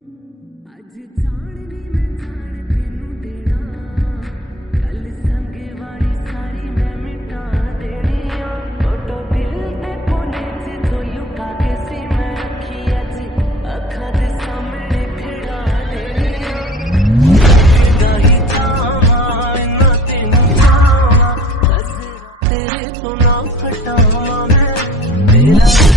ਅੱਜ ਜਾਣਨੀ ਮੈਂ ਜਾਣ ਤੈਨੂੰ ਦੇਣਾ ਕੱਲ ਸੰਗੇ ਵਾਲੀ ਸਾਰੀ ਮੈਂ ਮਿਟਾ ਦੇਣੀ ਆ ਫੋਟੋ ਦਿਲ ਦੇ ਕੋਨੇ 'ਚ ਤੋਂ ਲੁਕਾ ਕੇ ਸੀ ਮੈਂ ਰੱਖੀ ਅੱਜ ਅੱਖਾਂ ਦੇ ਸਾਹਮਣੇ ਖੜਾ ਦੇਣੀ ਆ ਕਿਦਾਂ ਹੀ ਜਾਵਾਂ ਨਾ ਤੈਨੂੰ ਜਾਵਾਂ ਬਸ ਤੇਰੇ ਤੋਂ ਨਾ ਹਟਾਵਾਂ ਮੈਂ ਤੇਰਾ